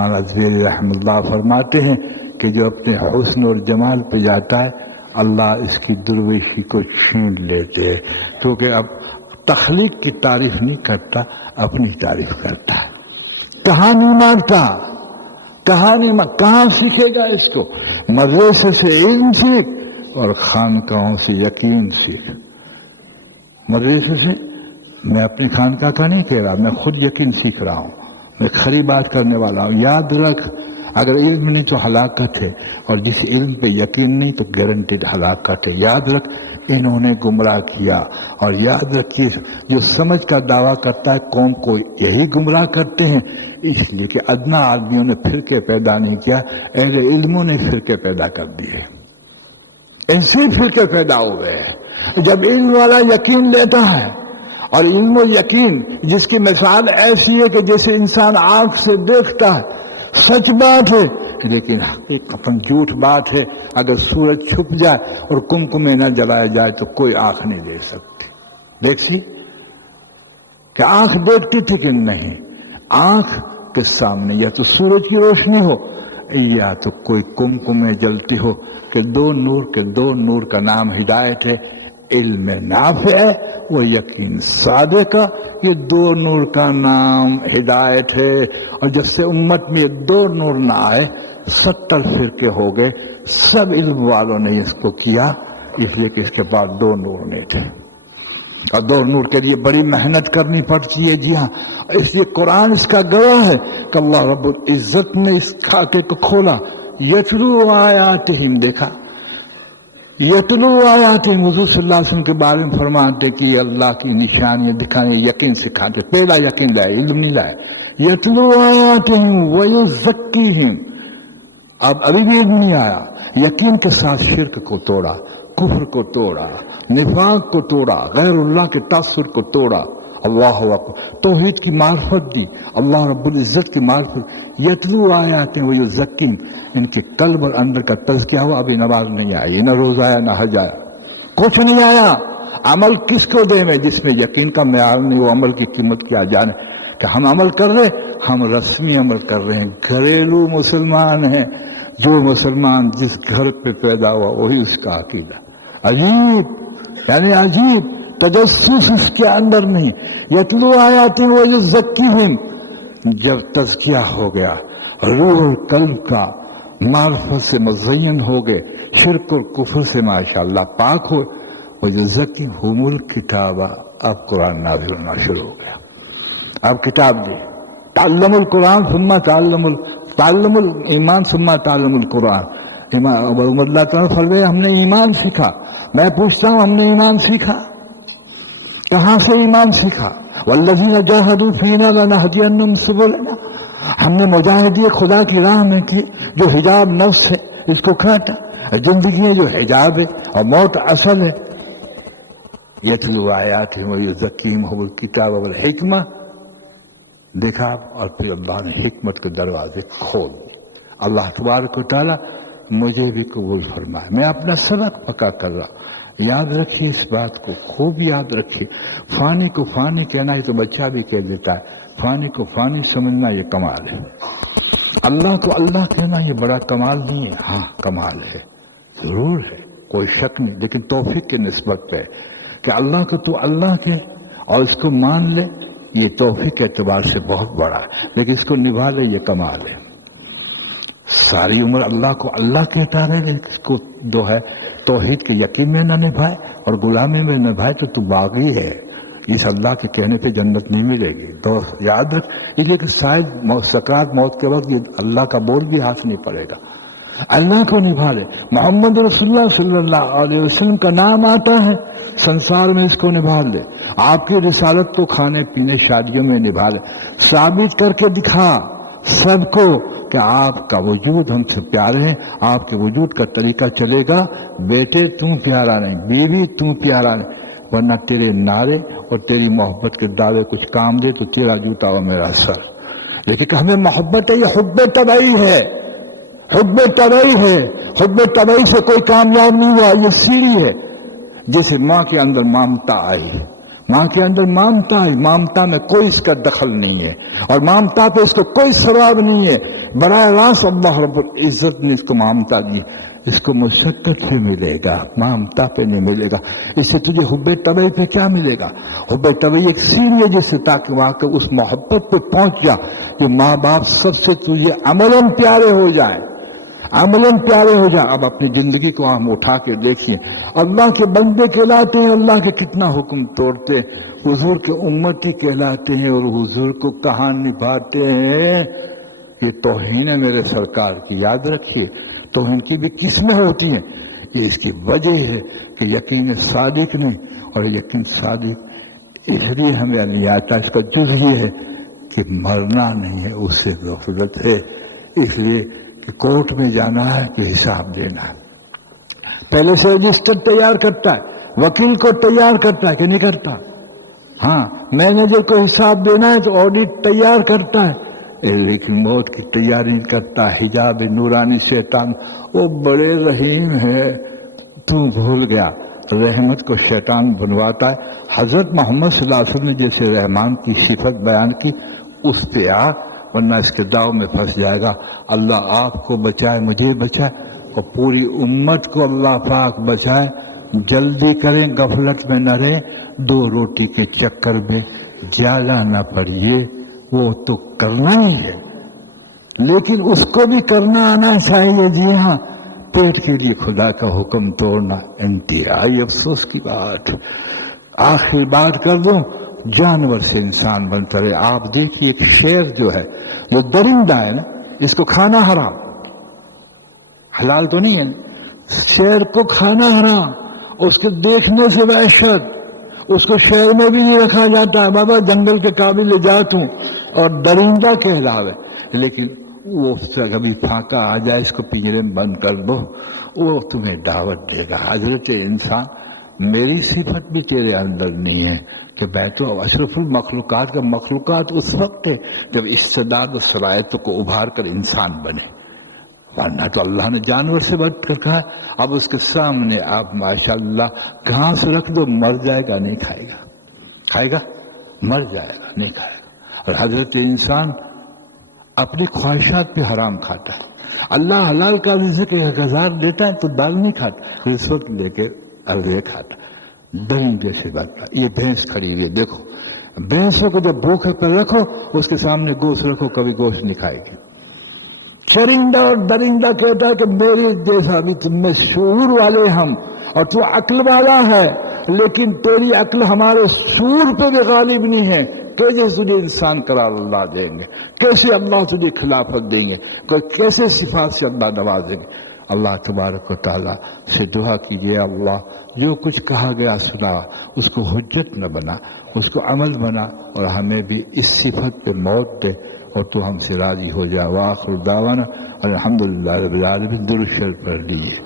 مولانا زبیر رحمہ اللہ فرماتے ہیں کہ جو اپنے حسن اور جمال پہ جاتا ہے اللہ اس کی درویشی کو چھین لیتے ہیں، کیونکہ اب تخلیق کی تعریف نہیں کرتا، اپنی تعریف کرتا ہے۔ کہاں نہیں مانتا، کہاں سیکھے گا اس کو؟ مدرسے سے علم سیکھ اور خانقاہوں سے یقین سیکھ۔ مدرسے سے میں اپنی خانقاہ کا نہیں کہہ رہا، میں خود یقین سیکھ رہا ہوں، میں کھری بات کرنے والا ہوں۔ یاد رکھ، اگر علم نہیں تو ہلاکت ہے، اور جس علم پہ یقین نہیں تو گارنٹیڈ ہلاکت ہے۔ یاد رکھ، انہوں نے گمراہ کیا، اور یاد رکھیے جو سمجھ کا دعویٰ کرتا ہے قوم کو یہی گمراہ کرتے ہیں، اس لیے کہ ادنا آدمیوں نے فرقے پیدا نہیں کیا، اہل علموں نے فرقے پیدا کر دیے، ایسے فرقے پیدا ہوئے ہیں۔ جب علم والا یقین لیتا ہے، اور علم و یقین جس کی مثال ایسی ہے کہ جیسے انسان آنکھ سے دیکھتا ہے، سچ بات ہے لیکن حقیقتاً جھوٹ بات ہے۔ اگر سورج چھپ جائے اور کمکمے نہ جلایا جائے تو کوئی آنکھ نہیں دیکھ سکتی۔ دیکھ سی کہ آنکھ دیکھتی تھی کہ نہیں؟ آنکھ کے سامنے یا تو سورج کی روشنی ہو یا تو کوئی کمکمے جلتی ہو، کہ دو نور کا نام ہدایت ہے، علم نافع ہے وہ یقین صادق کا، یہ دو نور کا نام ہدایت ہے۔ اور جب سے امت میں یہ دو نور نہ آئے 70 فرقے ہو گئے، سب علم والوں نے اس کو کیا، اس لیے کہ اس کے پاس دو نور نہیں تھے، اور دو نور کے لیے بڑی محنت کرنی پڑتی ہے۔ جی ہاں، اس لیے قرآن اس کا گواہ ہے کہ اللہ رب العزت نے اس خاکے کو کھولا، یتلو آیاتہم، دیکھا یتلو آیاتہم، حضور صلی اللہ علیہ وسلم کے بارے میں فرماتے کہ یہ اللہ کی نشانیاں دکھانے، یقین سکھاتے، پہلا یقین لائے، علم نہیں لائے۔ یتلو آیاتہم ویزکیہم، ابھی بھی علم نہیں آیا، یقین کے ساتھ شرک کو توڑا، کفر کو توڑا، نفاق کو توڑا، غیر اللہ کے تاثر کو توڑا، اللہ اکبر، توحید کی معرفت دی، اللہ رب العزت کی معرفت۔ یتلو آیاتیں ویزکیم، ان کے قلب اور اندر کا تزکیہ ہوا، ابھی نماز نہیں آئی، نہ روزہ آیا، نہ حج آیا، کچھ نہیں آیا۔ عمل کس کو دے میں؟ جس میں یقین کا معیار نہیں، وہ عمل کی قیمت کیا جانے کہ ہم عمل کر رہے، ہم رسمی عمل کر رہے ہیں، گھریلو مسلمان ہیں۔ جو مسلمان جس گھر پہ پیدا ہوا وہی اس کا عقیدہ۔ عجیب، یعنی عجیب تجسس اس کے اندر نہیں۔ یتلو آیاتیں ویزکیہم، جب تزکیہ ہو گیا، روح قلب کا معرفت سے مزین ہو گئے، شرک اور کفر سے ماشاءاللہ پاک ہوئے، ویزکیہم الکتاب، اب قرآن نازل ہونا شروع ہو گیا۔ اب کتاب دی، تعلم القرآن ثم تعلم الایمان ثم تعلم القرآن۔ اللہ تعالیٰ فرمائے ہم نے ایمان سیکھا۔ میں پوچھتا ہوں ہم نے ایمان سیکھا کہاں سے؟ ایمان سیکھا والذین جاہدوا فینا لنہدینہم سبلنا، ہم نے مجاہدی خدا کی راہ میں کی۔ جو حجاب نفس ہے اس کو کاٹا، زندگی ہے جو حجاب ہے اور موت اصل ہے۔ یتلو آیاتہم ویزکیہم الکتاب والحکمہ، دیکھا، اور پھر اللہ نے حکمت کے دروازے کھول دیے۔ اللہ تبارک و تعالیٰ مجھے بھی قبول فرمائے۔ میں اپنا سبق پکا کر رہا، یاد رکھیے اس بات کو، خوب یاد رکھیے۔ فانی کو فانی کہنا ہے تو بچہ بھی کہہ دیتا ہے، فانی کو فانی سمجھنا یہ کمال ہے۔ اللہ کو اللہ کہنا یہ بڑا کمال نہیں ہے، ہاں کمال ہے، ضرور ہے، کوئی شک نہیں، لیکن توفیق کی نسبت پہ کہ اللہ کو تو اللہ کے اور اس کو مان لے، یہ توفیق کے اعتبار سے بہت بڑا ہے، لیکن اس کو نبھا لے یہ کمال ہے۔ ساری عمر اللہ کو اللہ کہتا رہے، لیکن اس کو جو ہے توحید کے یقین میں نہ نبھائے اور غلامی میں نبھائے تو باغی ہے، اس اللہ کے کہنے پہ جنت نہیں ملے گی۔ تو یاد رکھ، اس لیے کہ شاید سکرات موت کے وقت یہ اللہ کا بول بھی ہاتھ نہیں پڑے گا، اللہ کو نبھا لے۔ محمد رسول اللہ صلی اللہ علیہ وسلم کا نام آتا ہے سنسار میں، اس کو نبھا لے۔ آپ کی رسالت کو کھانے پینے شادیوں میں نبھا لے، ثابت کر کے دکھا سب کو کہ آپ کا وجود ہم سے پیارے ہیں، آپ کے وجود کا طریقہ چلے گا، بیٹے تم پیارا نہیں، بیوی تم پیارا نہیں، ورنہ تیرے نعرے اور تیری محبت کے دعوے کچھ کام دے تو تیرا جوتا اور میرا سر۔ لیکن کہ ہمیں محبت ہے، یہ حب طبعی ہے، حب طبعی ہے، حب طبعی سے کوئی کامیاب نہیں ہوا، یہ سیڑھی ہے۔ جیسے ماں کے اندر ممتا آئی، ماں کے اندر مامتا ہے، مامتا میں کوئی اس کا دخل نہیں ہے، اور مامتا پہ اس کو کوئی ثواب نہیں ہے۔ براہ راست اللہ رب العزت نے اس کو مامتا دی، اس کو مشقت سے ملے گا، مامتا پہ نہیں ملے گا۔ اس سے تجھے حب طبعی پہ کیا ملے گا؟ حب طبعی ایک سیڑھی ہے جس سے تاکہ وہاں کے اس محبت پہ پہنچ جا کہ ماں باپ سب سے تجھے عملاً پیارے ہو جائیں، عملاً پیارے ہو جائیں۔ اب اپنی زندگی کو ہم اٹھا کے دیکھیے، اللہ کے بندے کہلاتے ہیں، اللہ کے کتنا حکم توڑتے ہیں، حضور کے امتی کہلاتے ہیں اور حضور کو کہاں نبھاتے ہیں۔ یہ توہین ہے میرے سرکار کی، یاد رکھیے۔ توہین کی بھی قسمیں ہوتی ہیں، یہ اس کی وجہ ہے کہ یقین صادق نہیں، اور یقین صادق اس لیے ہمیں نہیں آتا، اس کا جز یہ ہے کہ مرنا نہیں ہے، اس سے غفلت ہے، اس لیے کہ کورٹ میں جانا ہے کہ حساب دینا ہے۔ پہلے سے رجسٹر تیار کرتا ہے، وکیل کو تیار کرتا ہے کہ نہیں کرتا؟ ہاں، مینیجر کو حساب دینا ہے تو آڈٹ تیار کرتا ہے، لیکن موت کی تیاری کرتا ہے۔ حجاب نورانی شیطان وہ بڑے رحیم ہے، تو بھول گیا، رحمت کو شیطان بنواتا ہے۔ حضرت محمد صلی اللہ علیہ وسلم نے جیسے رحمان کی صفت بیان کی، اس پہ آ، ورنہ اس کے داؤ میں پھنس جائے گا۔ اللہ آپ کو بچائے، مجھے بچائے، اور پوری امت کو اللہ پاک بچائے۔ جلدی کریں، غفلت میں نہ رہیں، 2 روٹی کے چکر میں جالا نہ پڑیے۔ وہ تو کرنا ہی ہے، لیکن اس کو بھی کرنا آنا چاہیے۔ جی ہاں، پیٹ کے لیے خدا کا حکم توڑنا انتہائی افسوس کی بات۔ آخری بات کر دوں، جانور سے انسان بنتا رہے۔ آپ دیکھیے ایک شیر جو ہے، جو درندہ ہے نا، اس کو کھانا حرام، حلال تو نہیں ہے، شیر کو کھانا حرام، اس کے دیکھنے سے وحشت، اس کو شہر میں بھی نہیں رکھا جاتا ہے، بابا جنگل کے قابل لے جات ہوں، اور درندہ کہلاوے، لیکن وہ کبھی پھانکا آ جائے، اس کو پنجرے میں بند کر دو، وہ تمہیں دعوت دے گا۔ حضرت انسان، میری صفت بھی تیرے اندر نہیں ہے کہ میں تو اشرف المخلوقات کا مخلوقات اس وقت ہے جب استعداد و صلاحیتوں کو ابھار کر انسان بنے، ورنہ تو اللہ نے جانور سے بڑھ کر کہا۔ اب اس کے سامنے آپ ماشاءاللہ گھاس رکھ دو، مر جائے گا، نہیں کھائے گا، کھائے گا، مر جائے گا، نہیں کھائے گا۔ اور حضرت انسان اپنی خواہشات پہ حرام کھاتا ہے۔ اللہ حلال کا رزق 1000 دیتا ہے تو دال نہیں کھاتا، رشوت لے کے ارضے کھاتا، درندے سے بنتا۔ یہ بھینس کھڑی ہوئی ہے، دیکھو بھینسوں کو جب بھوکے پر رکھو، اس کے سامنے گوشت رکھو، کبھی گوشت نہیں کھائے گی۔ چرندہ اور درندہ کہتا ہے کہ میری جیسا بھی تم میں شعور والے ہم، اور تو عقل والا ہے، لیکن تیری عقل ہمارے شعور پہ بھی غالب نہیں ہے۔ کیسے تجھے انسان قرار اللہ دیں گے؟ کیسے اللہ تجھے خلافت دیں گے؟ کیسے صفات سے اللہ نوازیں گے؟ اللہ تبارک و تعالیٰ سے دعا کیجیے، اللہ جو کچھ کہا گیا سنا، اس کو حجت نہ بنا، اس کو عمل بنا، اور ہمیں بھی اس صفت پہ موت دے، اور تو ہم سے راضی ہو جا۔ وآخر دعوانا الحمدللہ رب العالمین۔ درود شریف پڑھ لیجیے۔